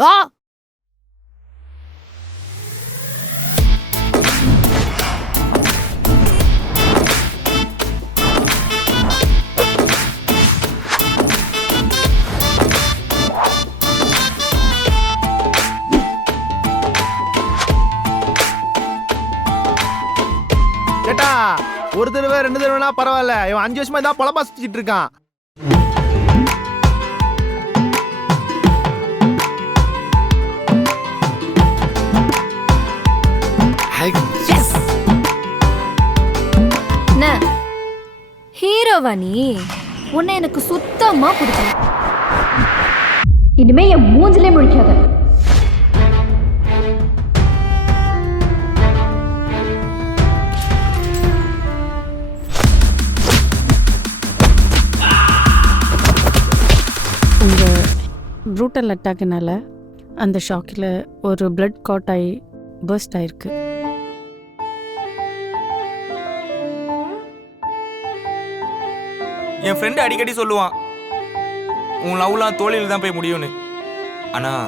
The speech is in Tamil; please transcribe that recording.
ஆ கேட்டா ஒரு தடவை 2 தடவைனா பரவாயில்ல, இவன் 5 வருஷமா தான் பொழப்பா சுத்திட்டு இருக்கான். எஸ் என்ன ஹீரோவா நீ? உன்னை எனக்கு சுத்தமா பிடிக்கல. இனிமே என் மூஞ்சிலே முழிக்காத. உங்கள் ப்ரூட்டல் அட்டாக்குனால அந்த ஷாக்கில் ஒரு பிளட் காட் ஆகி பர்ஸ்ட் ஆயிருக்கு. என் ஃப்ரெண்டு அடிக்கடி சொல்லுவான், உன் லவ்லாம் தோழியில் தான் போய் முடியும்னு. ஆனால்